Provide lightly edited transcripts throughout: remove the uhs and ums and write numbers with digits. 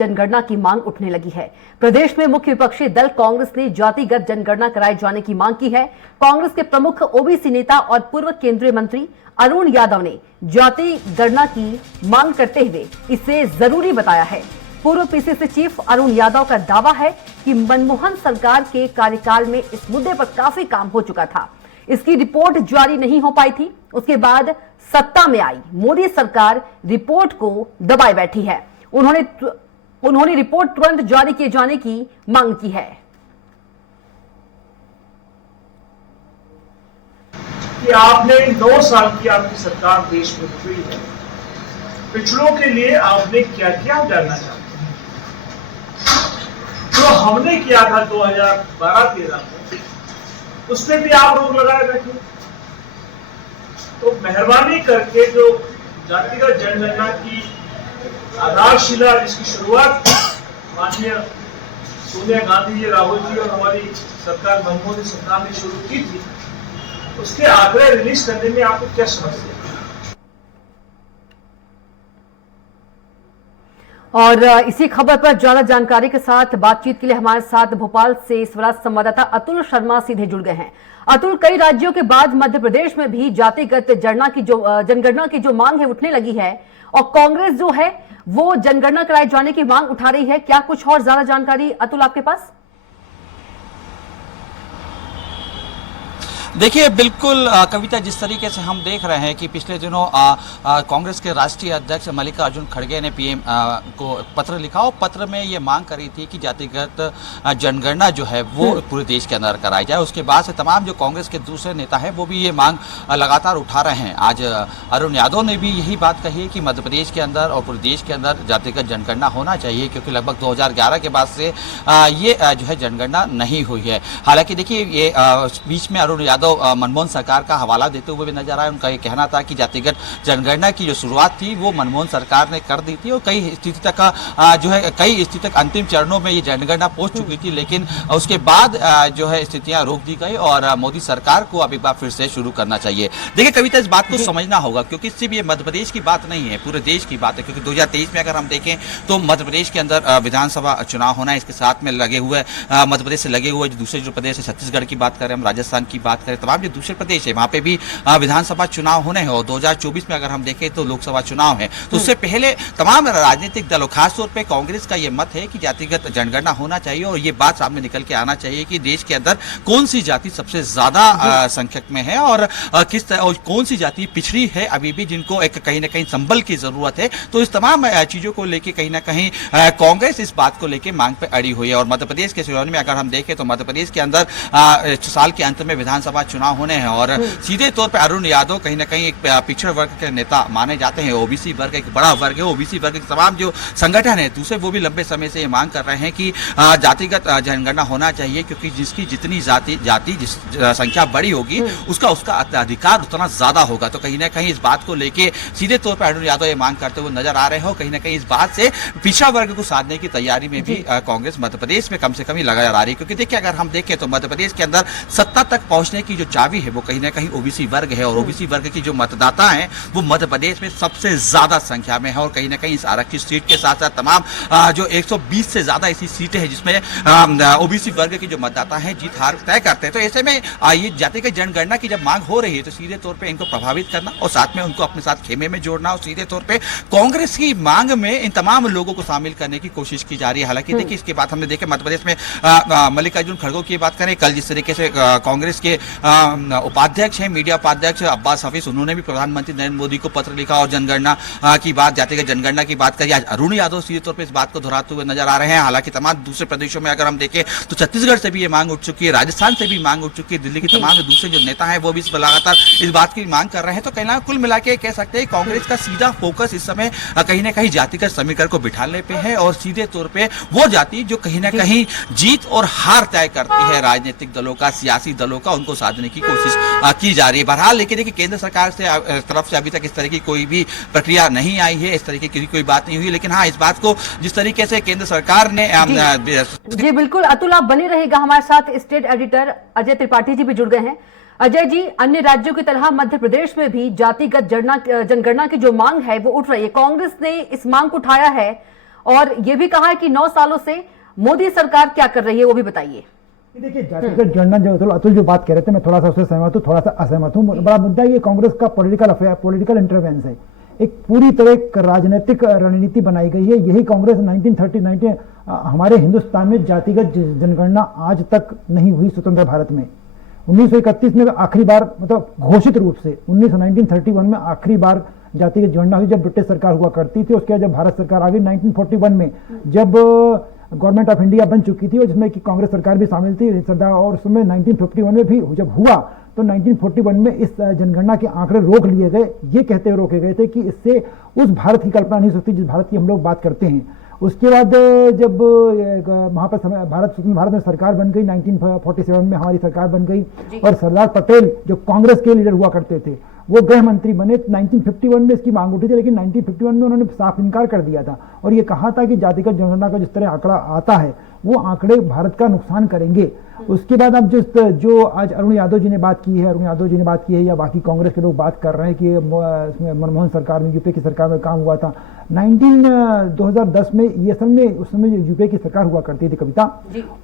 जनगणना की मांग उठने लगी है। प्रदेश में मुख्य विपक्षी दल कांग्रेस ने जातिगत जनगणना कराए जाने की मांग की है। कांग्रेस के प्रमुख ओबीसी नेता और पूर्व केंद्रीय मंत्री अरुण यादव ने जाति गणना की मांग करते हुए इसे जरूरी बताया है। पूर्व पीसीसी चीफ अरुण यादव का दावा है कि मनमोहन सरकार के कार्यकाल में इस मुद्दे पर काफी काम हो चुका था। इसकी रिपोर्ट जारी नहीं हो पाई थी। उसके बाद सत्ता में आई मोदी सरकार रिपोर्ट को दबाए बैठी है। उन्होंने रिपोर्ट तुरंत जारी किए जाने की मांग की है। कि आपने 9 साल की आपकी सरकार देश में हुई है, पिछड़ों के लिए आपने क्या क्या जानना चाहते हैं? जो हमने किया था 2012-13 में, उस पर भी आप रोक लगाए बैठे। तो मेहरबानी करके जो जातिगत जनगणना की आधारशिला जिसकी शुरुआत माननीय सोनिया गांधी जी, राहुल जी और हमारी सरकार मनमोहन सरकार ने शुरू की थी, उसके आंकड़े रिलीज करने में आपको क्या समस्या है? और इसी खबर पर ज्यादा जानकारी के साथ बातचीत के लिए हमारे साथ भोपाल से स्वराज संवाददाता अतुल शर्मा सीधे जुड़ गए हैं। अतुल, कई राज्यों के बाद मध्य प्रदेश में भी जातिगत जनगणना की जो मांग है उठने लगी है और कांग्रेस जो है वो जनगणना कराए जाने की मांग उठा रही है। क्या कुछ और ज्यादा जानकारी अतुल आपके पास? देखिए, बिल्कुल कविता, जिस तरीके से हम देख रहे हैं कि पिछले दिनों कांग्रेस के राष्ट्रीय अध्यक्ष मल्लिकार्जुन खड़गे ने पीएम को पत्र लिखा और पत्र में ये मांग करी थी कि जातिगत जनगणना जो है वो पूरे देश के अंदर कराई जाए। उसके बाद से तमाम जो कांग्रेस के दूसरे नेता हैं वो भी ये मांग लगातार उठा रहे हैं। आज अरुण यादव ने भी यही बात कही है कि मध्य प्रदेश के अंदर और पूरे देश के अंदर जातिगत जनगणना होना चाहिए, क्योंकि लगभग 2011 के बाद से ये जो है जनगणना नहीं हुई है। हालांकि देखिए, ये बीच में अरुण मनमोहन सरकार का हवाला देते हुए भी नजर आया। उनका ये कहना था कि जातिगत जनगणना की जो शुरुआत थी वो मनमोहन सरकार ने कर दी थी और कई स्थिति तक अंतिम चरणों में ये जनगणना पहुंच चुकी थी, लेकिन उसके बाद जो है स्थितियां रोक दी गई और मोदी सरकार को अब एक बार फिर से शुरू करना चाहिए। देखिए कविता, इस बात को समझना होगा क्योंकि सिर्फ ये मध्य प्रदेश की बात नहीं है, पूरे देश की बात है। क्योंकि 2023 में अगर हम देखें तो मध्य प्रदेश के अंदर विधानसभा चुनाव होना है। इसके साथ में लगे हुए मध्य प्रदेश से लगे हुए जो दूसरे जो प्रदेश है, छत्तीसगढ़ की बात करें, हम राजस्थान की बात करें, तमाम जो दूसरे प्रदेश है वहां पे भी विधानसभा चुनाव होने हैं और 2024 में अगर हम देखें तो लोकसभा चुनाव है। तो उससे पहले तमाम राजनीतिक दलों, खासतौर पे कांग्रेस का ये मत है कि जातिगत जनगणना होना चाहिए और ये बात सामने निकल के आना चाहिए कि देश के अंदर कौन सी जाति सबसे ज्यादा संख्यक में है और कौन सी जाति पिछड़ी है अभी भी, जिनको एक कहीं ना कहीं संबल की जरूरत है। तो इस तमाम चीजों को लेकर कहीं ना कहीं कांग्रेस इस बात को लेकर मांग पे अड़ी हुई है। और मध्य प्रदेश के चुनाव में अगर हम देखें तो मध्य प्रदेश के अंदर साल के अंत में विधानसभा चुनाव होने हैं और सीधे तौर पर अरुण यादव कहीं ना कहीं एक पिछड़े वर्ग के नेता माने जाते हैं। ओबीसी वर्ग एक बड़ा वर्ग है। ओबीसी वर्ग के तमाम जो संगठन है दूसरे वो भी लंबे समय से ये मांग कर रहे हैं कि जातिगत जनगणना होना चाहिए, क्योंकि जिसकी जितनी जाति जिस संख्या बड़ी होगी उसका अधिकार उतना ज्यादा होगा। तो कहीं ना कहीं इस बात को लेके सीधे तौर पर अरुण यादव ये मांग करते हुए नजर आ रहे हो। कहीं ना कहीं इस बात से पिछड़ा वर्ग को साधने की तैयारी में भी कांग्रेस मध्य प्रदेश में कम से कम ही लगा आ रही है। क्योंकि देखिए, अगर हम देखें तो मध्य प्रदेश के अंदर सत्ता तक पहुंचने की जो चाबी है वो कहीं ना कहीं ओबीसी वर्ग है और ओबीसी वर्ग की जो मतदाता हैं वो मध्य प्रदेश में सबसे ज्यादा संख्या में है। और कहीं ना कहीं इस आरक्षित सीट के साथ साथ तमाम जो 120 से ज्यादा ऐसी सीटें हैं जिसमें ओबीसी वर्ग की जो मतदाता हैं जीत हार तय करते हैं। तो ऐसे में ये जातिगत जनगणना की जब मांग हो रही है तो सीधे तौर पर इनको प्रभावित करना और साथ में उनको अपने साथ खेमे में जोड़ना और सीधे तौर पर कांग्रेस की मांग में इन तमाम लोगों को शामिल करने की कोशिश की जा रही है। हालांकि देखिए, इसके बाद हमने देखे मध्य प्रदेश में मल्लिकार्जुन खड़गे की बात करें, कल जिस तरीके से कांग्रेस के उपाध्यक्ष हैं, मीडिया उपाध्यक्ष अब्बास हफीज, उन्होंने भी प्रधानमंत्री नरेंद्र मोदी को पत्र लिखा और जनगणना की बात, जातिगत जनगणना की बात करी। आज अरुण यादव सीधे तौर पर इस बात को दोहराते हुए नजर आ रहे हैं। हालांकि तमाम दूसरे प्रदेशों में अगर हम देखें तो छत्तीसगढ़ से भी ये मांग उठ चुकी है, राजस्थान से भी मांग उठ चुकी है, दिल्ली के तमाम दूसरे जो नेता हैं वो भी लगातार इस बात की मांग कर रहे हैं। तो कहीं ना कुल मिला के कह सकते हैं कांग्रेस का सीधा फोकस इस समय कहीं ना कहीं जातिगत समीकरण को बिठाने पे है और सीधे तौर पे वो जाति जो कहीं ना कहीं जीत और हार तय करती है राजनीतिक दलों का, सियासी दलों का, उनको साधने की कोशिश की जा रही है। बहरहाल लेकिन देखिए, केंद्र सरकार से तरफ से अभी तक इस तरह की कोई भी प्रक्रिया नहीं आई है, इस तरीके की कोई बात नहीं हुई। लेकिन हाँ, इस बात को जिस तरीके से केंद्र सरकार ने जी बिल्कुल अतुल, आप बने रहेगा हमारे साथ। स्टेट एडिटर अजय त्रिपाठी जी भी जुड़ गए हैं। अजय जी, अन्य राज्यों की तरह मध्य प्रदेश में भी जातिगत जनगणना की जो मांग है वो उठ रही है। कांग्रेस ने इस मांग को उठाया है और ये भी कहा है कि 9 सालों से मोदी सरकार क्या कर रही है वो भी बताइए। देखिए, जातिगत जनगणना जो अतुल जो बात कह रहे थे, मैं थोड़ा सा उससे सहमत हूँ, थोड़ा सा असहमत हूँ। बड़ा मुद्दा ये कांग्रेस का पॉलिटिकल इंटरवेंस है। एक पूरी तरह एक राजनीतिक रणनीति बनाई गई है। यही कांग्रेस 1930 हमारे हिंदुस्तान में जातिगत जनगणना आज तक नहीं हुई स्वतंत्र भारत में। 1931 में आखिरी बार, मतलब घोषित रूप से 1931 में आखिरी बार जातिगत जनगणना हुई, जब ब्रिटिश सरकार हुआ करती थी। उसके बाद जब भारत सरकार आ गई 1941 में, जब गवर्नमेंट ऑफ इंडिया बन चुकी थी और जिसमें कि कांग्रेस सरकार भी शामिल थी सरदार, और उसमें 1951 में भी जब हुआ तो 1941 में इस जनगणना के आंकड़े रोक लिए गए। ये कहते हुए रोके गए थे कि इससे उस भारत की कल्पना नहीं हो सकती जिस भारत की हम लोग बात करते हैं। उसके बाद जब वहां पर स्वतंत्र भारत में सरकार बन गई, 1947 में हमारी सरकार बन गई और सरदार पटेल जो कांग्रेस के लीडर हुआ करते थे वो गृह मंत्री बने। 1951 में इसकी मांग उठी थी, लेकिन 1951 में उन्होंने साफ इनकार कर दिया था और ये कहा था कि जातिगत जनगणना का जिस तरह आंकड़ा आता है वो आंकड़े भारत का नुकसान करेंगे। उसके बाद अब जो आज अरुण यादव जी ने बात की है या बाकी कांग्रेस के लोग बात कर रहे हैं कि मनमोहन सरकार में, यूपीए की सरकार में काम हुआ था 2010 में, ये असल में उस समय यूपीए की सरकार हुआ करती थी कविता,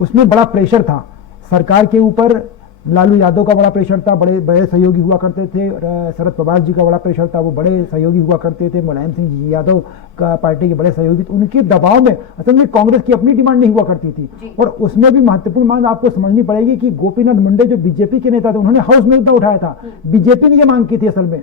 उसमें बड़ा प्रेशर था सरकार के ऊपर। लालू यादव का बड़ा प्रेशर था, बड़े बड़े सहयोगी हुआ करते थे। शरद पवार जी का बड़ा प्रेशर था, वो बड़े सहयोगी हुआ करते थे। मुलायम सिंह यादव का पार्टी के बड़े सहयोगी थे। उनके दबाव में असल में कांग्रेस की अपनी डिमांड नहीं हुआ करती थी। और उसमें भी महत्वपूर्ण मांग आपको समझनी पड़ेगी कि गोपीनाथ मुंडे जो बीजेपी के नेता थे, उन्होंने हाउस में मुद्दा उठाया था। बीजेपी ने यह मांग की थी असल में,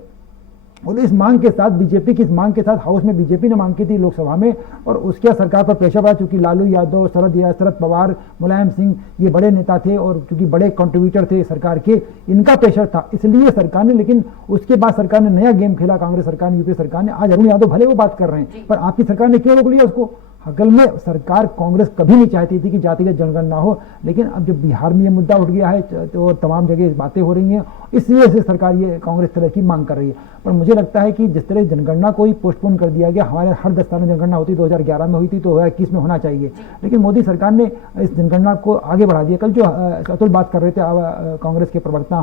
और इस मांग के साथ बीजेपी की इस मांग के साथ हाउस में बीजेपी ने मांग की थी लोकसभा में, और उसके सरकार पर प्रेशर पड़ा चूंकि लालू यादव, शरद पवार, मुलायम सिंह ये बड़े नेता थे और चूंकि बड़े कंट्रीब्यूटर थे सरकार के, इनका प्रेशर था, इसलिए सरकार ने। लेकिन उसके बाद सरकार ने नया गेम खेला, कांग्रेस सरकार ने, यूपीए सरकार ने। आज अरुण यादव भले वो बात कर रहे हैं, पर आपकी सरकार ने क्यों रोक लिया उसको? असल में सरकार कांग्रेस कभी नहीं चाहती थी कि जातिगत जनगणना हो, लेकिन अब जब बिहार में ये मुद्दा उठ गया है तो तमाम जगह बातें हो रही हैं, इसलिए से सरकार ये कांग्रेस तरह की मांग कर रही है। पर मुझे लगता है कि जिस तरह जनगणना को ही पोस्टपोन कर दिया गया, हमारे हर 10 साल में जनगणना होती, 2011 में हुई थी, तो 2021 में होना चाहिए, लेकिन मोदी सरकार ने इस जनगणना को आगे बढ़ा दिया। कल जो अतुल बात कर रहे थे, कांग्रेस के प्रवक्ता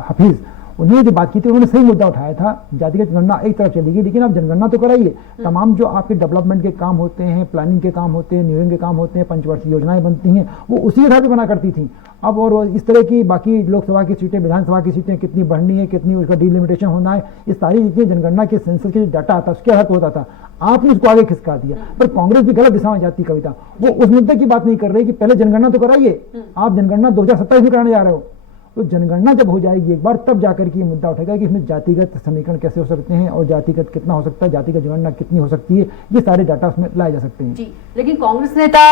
हफीज, उन्होंने जो बात की थी, उन्होंने सही मुद्दा उठाया था। जातिगत जनगणना एक तरफ चली गई, लेकिन आप जनगणना तो कराइए। तमाम जो आपके डेवलपमेंट के काम होते हैं, प्लानिंग के काम होते हैं, न्यूइंग के काम होते हैं, पंचवर्षीय योजनाएं बनती हैं, वो उसी आधार पर बना करती थी। अब और इस तरह की बाकी लोकसभा की सीटें, विधानसभा की सीटें कितनी बढ़नी है, कितनी उसका डिलिमिटेशन होना है, इस सारी जितनी जनगणना के सेंसस के जो डाटा आता है उसके आधार पर होता था। आपने उसको आगे खिसका दिया, पर कांग्रेस भी गलत दिशा में जाती कविता। वो उस मुद्दे की बात नहीं कर रही कि पहले जनगणना तो कराइए। आप जनगणना 2027 में कराने जा रहे हो, तो जनगणना जब हो जाएगी एक बार, तब जाकर के ये मुद्दा उठेगा कि इसमें जातिगत समीकरण कैसे हो सकते हैं और जातिगत कितना हो सकता है, जातिगत जनगणना कितनी हो सकती है, ये सारे डाटा उसमें लाए जा सकते हैं। जी, लेकिन कांग्रेस नेता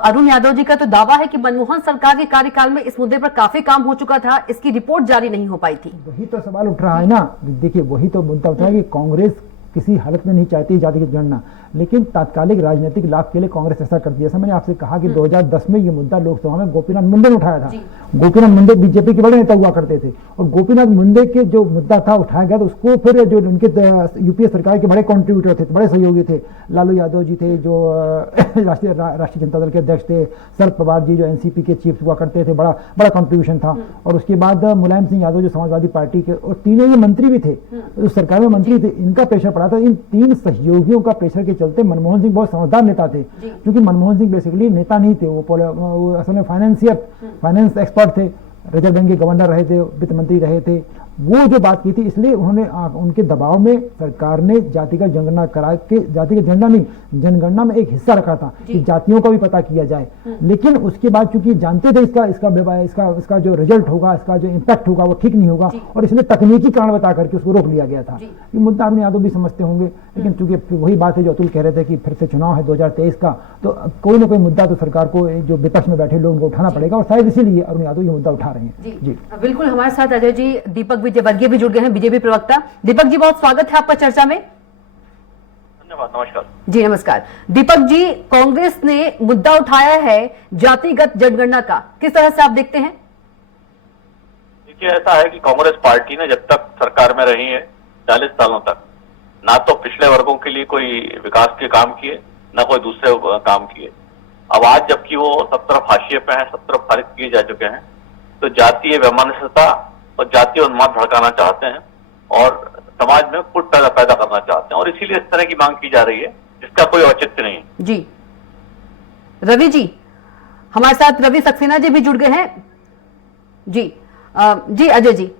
अरुण यादव जी का तो दावा है कि मनमोहन सरकार के कार्यकाल में इस मुद्दे पर काफी काम हो चुका था, इसकी रिपोर्ट जारी नहीं हो पाई थी। वही तो सवाल उठ रहा है ना। देखिए, वही तो मुद्दा उठ रहा है कि कांग्रेस किसी हालत में नहीं चाहती जातिगत गणना, लेकिन तात्कालिक राजनीतिक लाभ के लिए कांग्रेस ऐसा करती है। जैसा मैंने आपसे कहा कि 2010 में ये मुद्दा लोकसभा में गोपीनाथ मुंडे ने उठाया था। गोपीनाथ मुंडे बीजेपी के बड़े नेता हुआ करते थे, और गोपीनाथ मुंडे के जो मुद्दा था उठाया गया, तो उसको फिर जो उनके यूपीए सरकार के बड़े कॉन्ट्रीब्यूटर थे, बड़े सहयोगी थे, लालू यादव जी थे जो राष्ट्रीय जनता दल के अध्यक्ष थे, शरद पवार जी जो एनसीपी के चीफ हुआ करते थे, बड़ा कॉन्ट्रीब्यूशन था। और उसके बाद मुलायम सिंह यादव जो समाजवादी पार्टी के, और तीनों ये मंत्री भी थे, उस सरकार में मंत्री थे, इनका प्रेशर पड़ा था। इन तीन सहयोगियों का प्रेशर के चलते मनमोहन सिंह बहुत समझदार नेता थे, क्योंकि मनमोहन सिंह बेसिकली नेता नहीं थे, वो असल में फाइनेंस एक्सपर्ट थे, रिजर्व बैंक के गवर्नर रहे थे, वित्त मंत्री रहे थे। वो जो बात की थी, इसलिए उन्होंने उनके दबाव में सरकार ने जातिगत जनगणना करा के, जातिगत जनगणना में एक हिस्सा रखा था कि जातियों का भी पता किया जाए। लेकिन उसके बाद चूंकि जानते थे इसका जो रिजल्ट होगा, इसका जो इम्पैक्ट होगा वो ठीक नहीं होगा, और इसलिए तकनीकी कारण बता करके उसको रोक लिया गया था। ये मुद्दा अरुण यादव भी समझते होंगे, लेकिन चूंकि वही बात है जो अतुल कह रहे थे कि फिर से चुनाव है 2023 का, तो कोई ना कोई मुद्दा तो सरकार को, जो विपक्ष में बैठे लोगों को उठाना पड़ेगा, और शायद इसीलिए अरुण यादव ये मुद्दा उठा रहे हैं। जी बिल्कुल, हमारे साथ अजय जी दीपक विजयवर्गीय भी जुड़ गए हैं, बीजेपी प्रवक्ता। दीपक जी, बहुत स्वागत है आपका चर्चा में। धन्यवाद, नमस्कार जी नमस्कार। दीपक जी, कांग्रेस ने मुद्दा उठाया है जातिगत जनगणना का, किस तरह से आप देखते हैं? देखिए, ऐसा है कि कांग्रेस पार्टी ने जब तक सरकार में रही है 40 सालों तक, ना तो पिछड़े वर्गों के लिए कोई विकास के काम किए, ना कोई दूसरे काम किए। अब आज जबकि वो सब तरफ हाशिए पे हैं, सब तरफ खारिज किए जा चुके हैं, तो जातीय वैमनस्यता और जातीय उन्माद भड़काना चाहते हैं और समाज में फुट पैदा करना चाहते हैं, और इसीलिए इस तरह की मांग की जा रही है इसका कोई औचित्य नहीं है। जी रवि जी, हमारे साथ रवि सक्सेना जी भी जुड़ गए हैं। जी जी अजय जी।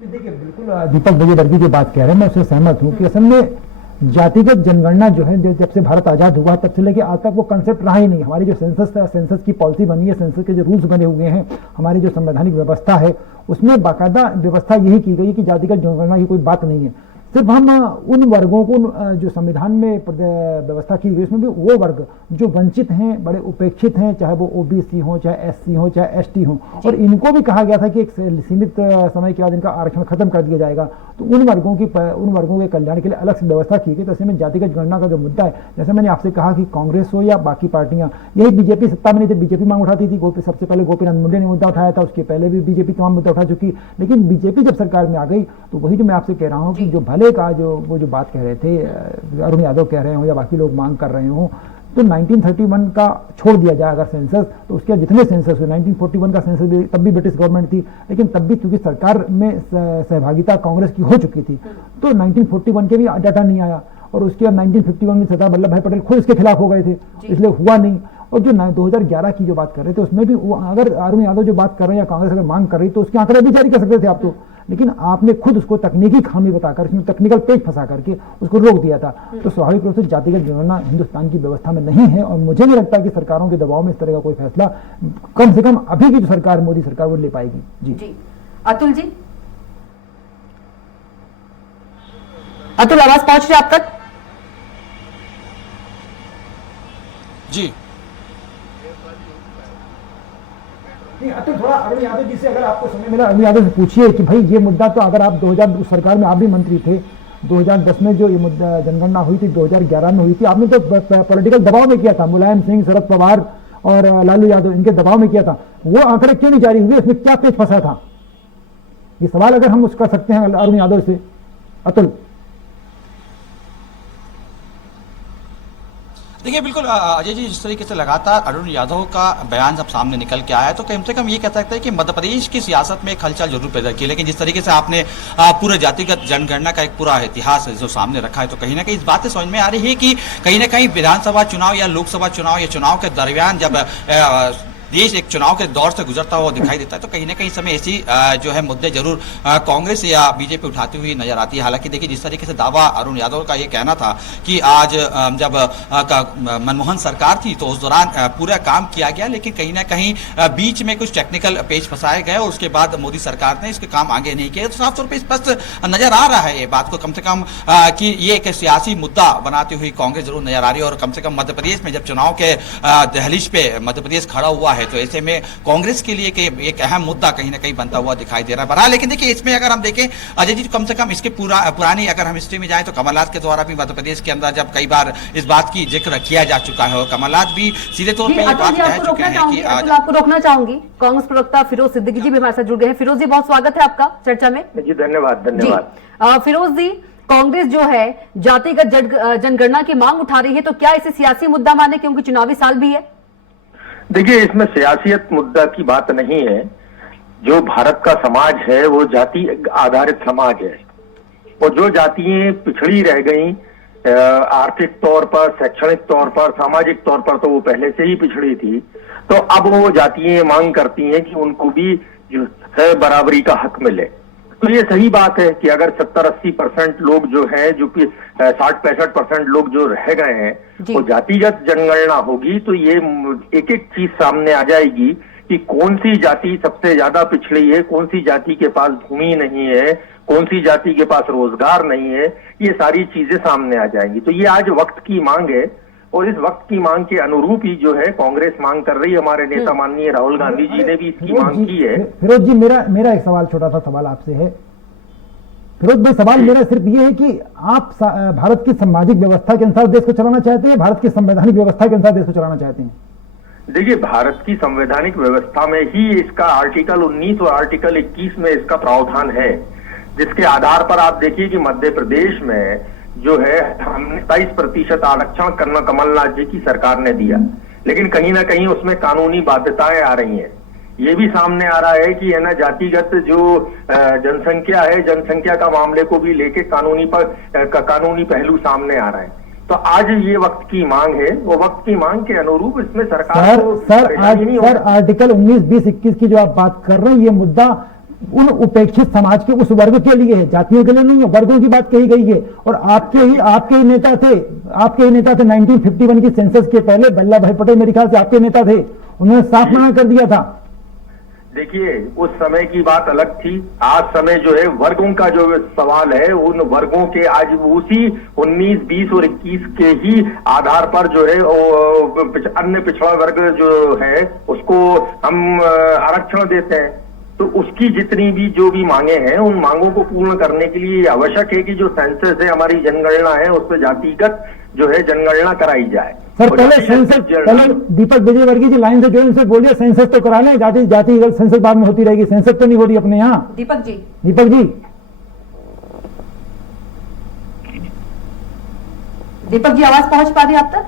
देखिए बिल्कुल दीपक विजयवर्गीय जो बात कह रहे हैं मैं उससे सहमत हूँ कि असल में जातिगत जनगणना जो है जब से भारत आजाद हुआ तब से लेके आज तक वो कंसेप्ट रहा ही नहीं। हमारी जो सेंसस की पॉलिसी बनी है, सेंसस के जो रूल्स बने हुए हैं, हमारी जो संवैधानिक व्यवस्था है उसमें बाकायदा व्यवस्था यही की गई कि जातिगत जनगणना की कोई बात नहीं है। सिर्फ हम उन वर्गों को जो संविधान में व्यवस्था की गई उसमें भी वो वर्ग जो वंचित हैं, बड़े उपेक्षित हैं, चाहे वो ओबीसी हो, चाहे एससी हो, चाहे एसटी हो, और इनको भी कहा गया था कि एक सीमित समय के बाद इनका आरक्षण खत्म कर दिया जाएगा। तो उन वर्गों के कल्याण के लिए अलग से व्यवस्था की गई। तो ऐसे में जातिगत गणना का जो मुद्दा है, जैसे मैंने आपसे कहा कि कांग्रेस हो या बाकी पार्टियां, यही बीजेपी सत्ता में नहीं थी, बीजेपी मांग उठाती थी। सबसे पहले गोपीनाथ मुंडे ने मुद्दा उठाया था, उसके पहले भी बीजेपी तमाम मुद्दा उठा चुकी। लेकिन बीजेपी जब सरकार में आ गई तो वही जो मैं आपसे कह रहा हूँ कि जो भले का वो जो बात कह रहे थे, अरुण यादव कह रहे हो या बाकी लोग मांग कर रहे हो, तो 1931 का छोड़ दिया जाए अगर सेंसस, तो उसके जितने सेंसस हुए, 1941 का सेंसस भी, तब भी ब्रिटिश गवर्नमेंट थी, लेकिन तब भी चूंकि सरकार में सहभागिता कांग्रेस की हो चुकी थी तो 1941 के भी डाटा नहीं आया। और उसके बाद 1951 में सरदार वल्लभ भाई पटेल खुद इसके खिलाफ हो गए थे, इसलिए हुआ नहीं। और जो 2011 की जो बात कर रहे थे उसमें भी अगर अरुण यादव जो बात कर रहे हैं या कांग्रेस अगर मांग कर रही तो उसके आंकड़े भी जारी कर सकते थे आप तो, लेकिन आपने खुद उसको तकनीकी खामी बताकर, इसमें टेक्निकल पेज फंसा करके उसको रोक दिया था। तो स्वाभाविक रूप से जातिगत जनगणना हिंदुस्तान की व्यवस्था में नहीं है और मुझे नहीं लगता कि सरकारों के दबाव में इस तरह का कोई फैसला कम से कम अभी की जो सरकार, मोदी सरकार, वो ले पाएगी। जी अतुल जी, अतुल आवाज पहुंच रही है आप तक? जी अतुल, थोड़ा अरुण यादव जी से अगर आपको समय मिला, अरुण यादव से पूछिए कि भाई ये मुद्दा तो अगर आप 2000 सरकार में आप भी मंत्री थे, 2010 में जो ये मुद्दा जनगणना हुई थी 2011 में हुई थी, आपने तो पॉलिटिकल दबाव में किया था, मुलायम सिंह, शरद पवार और लालू यादव इनके दबाव में किया था, वो आंकड़े क्यों नहीं जारी हुए, इसमें क्या पेच फंसा था? ये सवाल अगर हम उसका सकते हैं अरुण यादव से। अतुल देखिए बिल्कुल अजय जी, जिस तरीके से लगातार अरुण यादव का बयान जब सामने निकल के आया है तो कम से कम ये कह सकते हैं कि मध्य प्रदेश की सियासत में एक हलचल जरूर पैदा की। लेकिन जिस तरीके से आपने पूरे जातिगत जनगणना का एक पूरा इतिहास जो सामने रखा है तो कहीं ना कहीं इस बात से समझ में आ रही है कि कहीं ना कहीं विधानसभा चुनाव या लोकसभा चुनाव या चुनाव के दरमियान जब देश एक चुनाव के दौर से गुजरता हुआ दिखाई देता है तो कहीं ना कहीं समय ऐसी जो है मुद्दे जरूर कांग्रेस या बीजेपी उठाती हुई नजर आती है। हालांकि देखिए जिस तरीके से दावा अरुण यादव का ये कहना था कि आज जब मनमोहन सरकार थी तो उस दौरान पूरा काम किया गया, लेकिन कहीं ना कहीं बीच में कुछ टेक्निकल पेज फंसाए गए और उसके बाद मोदी सरकार ने इसके काम आगे नहीं किए। तो साफ तौर पर स्पष्ट नजर आ रहा है ये बात को कम से कम कि ये एक सियासी मुद्दा बनाती हुई कांग्रेस जरूर नजर आ रही है। और कम से कम मध्य प्रदेश में जब चुनाव के दहलीज पे मध्य प्रदेश खड़ा हुआ है तो ऐसे में कांग्रेस के लिए एक अहम मुद्दा कहीं ना कहीं बनता हुआ दिखाई दे रहा है। लेकिन देखिए इसमें अगर हम देखें अजय जी, कम से कम इसके पुरानी अगर हम हिस्ट्री में जाएं तो कमलनाथ के द्वारा भी मध्य प्रदेश के अंदर जब कई बार इस बात की जिक्र किया जा चुका है और कमलनाथ भी सीधे तौर पर ये बात कह चुके हैं कि आपको रोकना चाहूंगी। कांग्रेस प्रवक्ता फिरोज सिद्दीकी जी भी हमारे साथ जुड़ गए हैं। फिरोज जी, बहुत स्वागत है आपका चर्चा में। जी धन्यवाद। फिरोज जी, कांग्रेस जो है जातिगत जनगणना की मांग उठा रही है तो क्या इसे सियासी मुद्दा माने, क्योंकि चुनावी साल भी है? देखिए, इसमें सियासियत मुद्दा की बात नहीं है। जो भारत का समाज है वो जाति आधारित समाज है और जो जातियां पिछड़ी रह गई आर्थिक तौर पर, शैक्षणिक तौर पर, सामाजिक तौर पर, तो वो पहले से ही पिछड़ी थी। तो अब वो जातियां मांग करती हैं कि उनको भी जो है बराबरी का हक मिले। तो ये सही बात है कि अगर 70-80% लोग जो है, जो कि 60-65% लोग जो रह गए हैं, वो जातिगत जनगणना होगी तो ये एक एक चीज सामने आ जाएगी कि कौन सी जाति सबसे ज्यादा पिछड़ी है, कौन सी जाति के पास भूमि नहीं है, कौन सी जाति के पास रोजगार नहीं है, ये सारी चीजें सामने आ जाएंगी। तो ये आज वक्त की मांग है और इस वक्त की मांग के अनुरूप ही जो है कांग्रेस मांग कर रही है। हमारे नेता माननीय राहुल गांधी जी ने भी इसकी मांग की है। फिरोज जी, मेरा एक सवाल, छोटा सा सवाल आपसे है। फिरोज भाई, सवाल मेरा सिर्फ ये है कि आप भारत की सामाजिक व्यवस्था के अनुसार देश को चलाना चाहते हैं, भारत की संवैधानिक व्यवस्था के अनुसार देश को चलाना चाहते हैं? देखिए, भारत की संवैधानिक व्यवस्था में ही इसका आर्टिकल 19 और आर्टिकल 21 में इसका प्रावधान है, जिसके आधार पर आप देखिए कि मध्य प्रदेश में जो है हमने 27% आरक्षण करना कमलनाथ जी की सरकार ने दिया, लेकिन कहीं ना कहीं उसमें कानूनी बाध्यताएं आ रही हैं। ये भी सामने आ रहा है कि है ना, जातिगत जो जनसंख्या है, जनसंख्या का मामले को भी लेके कानूनी पहलू सामने आ रहा है। तो आज ये वक्त की मांग है, वो वक्त की मांग के अनुरूप इसमें सरकार को परेशानी नहीं सर आर्टिकल 19, 20, 21 की जो आप बात कर रहे हैं, ये मुद्दा उन उपेक्षित समाज के उस वर्ग के लिए है, जातियों के लिए नहीं है, वर्गों की बात कही गई है। और आपके ही नेता थे 1951 की सेंसस के पहले, वल्लभ भाई पटेल मेरे ख्याल से आपके नेता थे, उन्होंने साफ मना कर दिया था। देखिए, उस समय की बात अलग थी, आज समय जो है वर्गों का जो सवाल है, उन वर्गों के आज उसी 19, 20 और 21 के ही आधार पर जो है अन्य पिछड़ा वर्ग जो है उसको हम आरक्षण देते हैं। तो उसकी जितनी भी जो भी मांगे हैं, उन मांगों को पूर्ण करने के लिए आवश्यक है कि जो सेंसस है, हमारी जनगणना है, उस पर जातिगत जो है जनगणना कराई जाए। सर पहले दीपक विजयवर्गीय जी लाइन से जो उनसे बोलिए सेंसस तो करा लें, जातिगत सेंसस बाद में होती रहेगी, सेंसस तो नहीं हो रही अपने यहाँ। दीपक जी आवाज पहुंच पा रही है आप तक?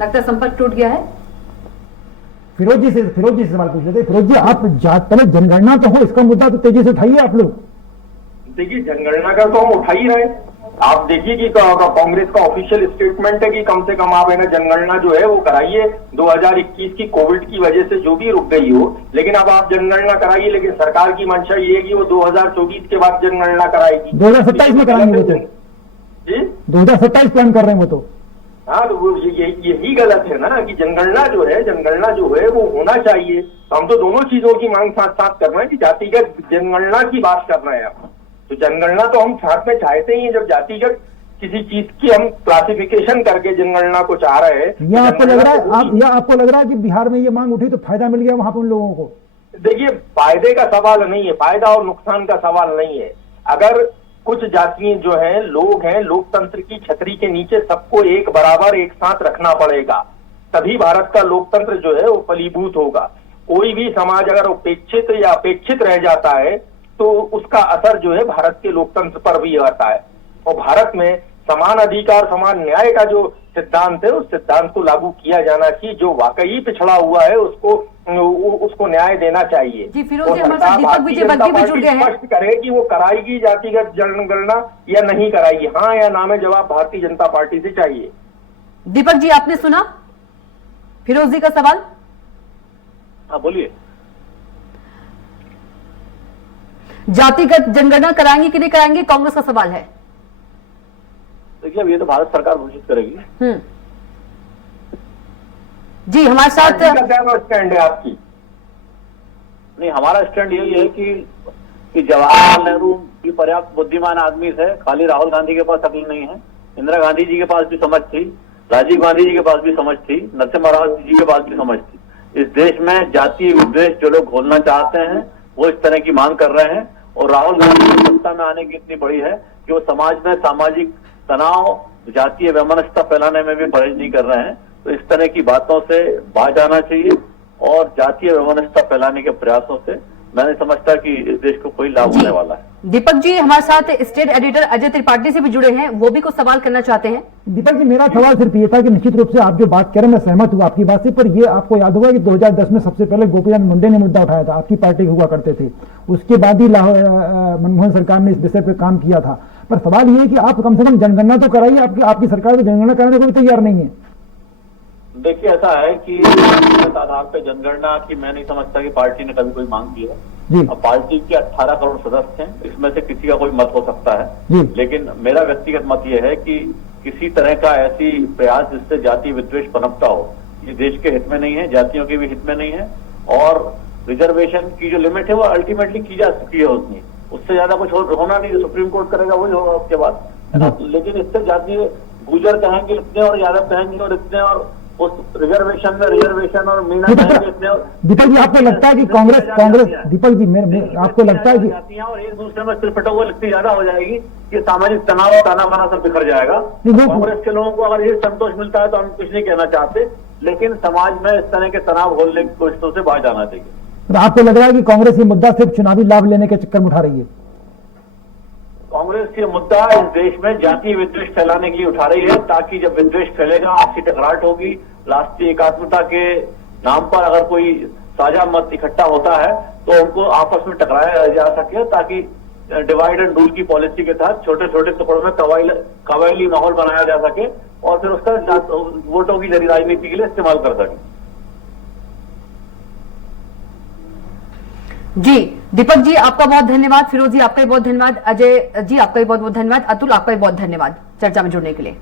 लगता है संपर्क टूट गया है। फिरोज जी से सवाल पूछ लेते। फिरोज जी, आप पहले जनगणना तो हो, इसका मुद्दा तो तेजी से उठाइए आप लोग। देखिए, जनगणना का तो हम उठा ही रहे। आप देखिए कि कांग्रेस का ऑफिशियल स्टेटमेंट है कि कम से कम आप है ना जनगणना जो है वो कराइए। 2021 की कोविड की वजह से जो भी रुक गई हो, लेकिन अब आप जनगणना कराइए। लेकिन सरकार की मंशा ये है कि वो 2024 के बाद जनगणना कराएगी। 2027 में कराएंगे वो तो जी, 2027 प्लान कर रहे हैं वो तो। हाँ, तो वो यही गलत है ना कि जनगणना जो है वो होना चाहिए। तो हम तो दोनों चीजों की मांग साथ साथ कर रहे हैं कि जातिगत जनगणना की बात कर रहे हैं हम। तो जनगणना तो हम साथ में चाहते ही हैं। जब जातिगत किसी चीज की हम क्लासिफिकेशन करके जनगणना को चाह रहे हैं, या आपको लग रहा है कि बिहार में ये मांग उठी तो फायदा मिल गया वहां पर उन लोगों को? देखिए, फायदे का सवाल नहीं है, फायदा और नुकसान का सवाल नहीं है। अगर कुछ जातियां जो हैं, लोग हैं, लोकतंत्र की छतरी के नीचे सबको एक बराबर एक साथ रखना पड़ेगा, तभी भारत का लोकतंत्र जो है वो फलीभूत होगा। कोई भी समाज अगर उपेक्षित या अपेक्षित रह जाता है तो उसका असर जो है भारत के लोकतंत्र पर भी आता है। और भारत में समान अधिकार, समान न्याय का जो सिद्धांत है, उस सिद्धांत को लागू किया जाना चाहिए। जो वाकई पिछड़ा हुआ है उसको न्याय देना चाहिए। जी, फिरोज जी, हमारे साथ दीपक विजयवर्गीय भी जुड़ गए हैं। स्पष्ट करे कि वो कराएगी जातिगत जनगणना या नहीं कराएगी, हाँ या ना में जवाब भारतीय जनता पार्टी से चाहिए। दीपक जी, आपने सुना फिरोज जी का सवाल? हाँ, बोलिए। जातिगत जनगणना कराएंगे कि नहीं कराएंगे, कांग्रेस का सवाल है। देखिए, अब ये तो भारत सरकार घोषित करेगी। जी, हमारे साथ क्या स्टैंड है आपकी? नहीं, हमारा स्टैंड यही है कि जवाहरलाल नेहरू भी पर्याप्त बुद्धिमान आदमी थे, खाली राहुल गांधी के पास अकल नहीं है। इंदिरा गांधी जी के पास भी समझ थी, राजीव गांधी जी के पास भी समझ थी, नरसिम्हा राव जी के पास भी समझ थी। इस देश में जातीय विद्वेष जो लोग घोलना चाहते हैं वो इस तरह की मांग कर रहे हैं। और राहुल गांधी की सत्ता में आने की इतनी बड़ी है कि वो समाज में सामाजिक तनाव, जातीय वैमनस्यता फैलाने में भी परहेज नहीं कर रहे हैं। तो इस तरह की बातों से बाज आना चाहिए और जातीय वैमनस्यता फैलाने के प्रयासों से मैं नहीं समझता कि इस देश को कोई लाभ होने वाला है। दीपक जी हमारे साथ स्टेट एडिटर अजय त्रिपाठी से भी जुड़े हैं, वो भी कुछ सवाल करना चाहते हैं। दीपक जी, मेरा सवाल सिर्फ ये था कि निश्चित रूप से आप जो बात करें मैं सहमत हूँ आपकी बात से, पर ये आपको याद होगा कि 2010 में सबसे पहले गोपीचंद मुंडे ने मुद्दा उठाया था, आपकी पार्टी हुआ करते थे। उसके बाद ही मनमोहन सरकार ने इस विषय पर काम किया था। पर सवाल ये है कि आप कम से कम जनगणना तो कराइए, आपकी सरकार तो जनगणना कराने को भी तैयार नहीं है। देखिए, ऐसा है कि आधार पर जनगणना की मैं नहीं समझता कि पार्टी ने कभी कोई मांग की है। अब पार्टी के 18 करोड़ सदस्य हैं, इसमें से किसी का कोई मत हो सकता है, लेकिन मेरा व्यक्तिगत मत यह है कि किसी तरह का ऐसी प्रयास जिससे जातीय विद्वेष पनपता हो, ये देश के हित में नहीं है, जातियों के भी हित में नहीं है। और रिजर्वेशन की जो लिमिट है वो अल्टीमेटली की जा चुकी है उतनी, उससे ज्यादा कुछ होना नहीं। सुप्रीम कोर्ट करेगा वही होगा उसके बाद। लेकिन इससे जातीय गुजर कहेंगे इतने और यादव कहेंगे और इतने, और उस रिजर्वेशन में रिजर्वेशन और मीना कहेंगे इतने। दीपक जी, आपको लगता है कि कांग्रेस दीपक जी आपको लगता है कि और एक दूसरे में सिर फटा हुआ इतनी ज्यादा हो जाएगी कि सामाजिक तनाव और ताना बाना सब बिखर जाएगा। कांग्रेस के लोगों को अगर ये संतोष मिलता है तो हम कुछ नहीं कहना चाहते, लेकिन समाज में इस तरह के तनाव घोलने की कोशिशों से बाहर जाना चाहिए। तो आपको लग रहा है कि कांग्रेस ये मुद्दा सिर्फ चुनावी लाभ लेने के चक्कर में उठा रही है? कांग्रेस ये मुद्दा इस देश में जातीय विद्वेष फैलाने के लिए उठा रही है, ताकि जब विद्वेष फैलेगा, आपसी टकराहट होगी, राष्ट्रीय एकात्मता के नाम पर अगर कोई साझा मत इकट्ठा होता है तो उनको आपस में टकराया जा सके, ताकि डिवाइड एंड रूल की पॉलिसी के तहत छोटे छोटे टुकड़ों में कबायली माहौल बनाया जा सके और फिर उसका वोटों की जरिए राजनीति के लिए इस्तेमाल कर सके। जी दीपक जी आपका बहुत धन्यवाद, फिरोज जी आपका भी बहुत धन्यवाद, अजय जी आपका भी बहुत बहुत धन्यवाद, अतुल आपका भी बहुत धन्यवाद चर्चा में जुड़ने के लिए।